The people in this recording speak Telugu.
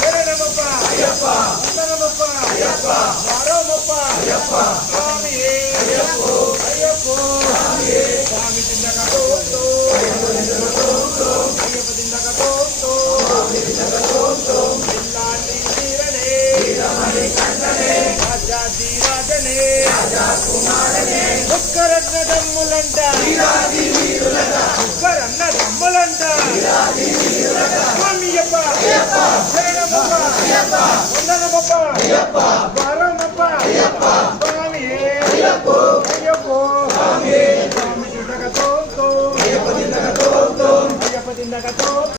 శరణమప్ప వందనమప్ప వారమప్ప స్వామియే అయ్యప్పో స్వామి తిందకటోతో అయ్యప్ప తిందకటోతో ఇల్లాలి వీరనే రాజాది రాజనే ముక్కరత్న దమ్ములంట ముక్కరన్న దమ్ములంట స్వామియప్ప శరణమప్ప వందనమప్ప వారమప్ప స్వామియే అయ్యప్పో స్వామి తిందకటోతో అయ్యప్ప తిందకటో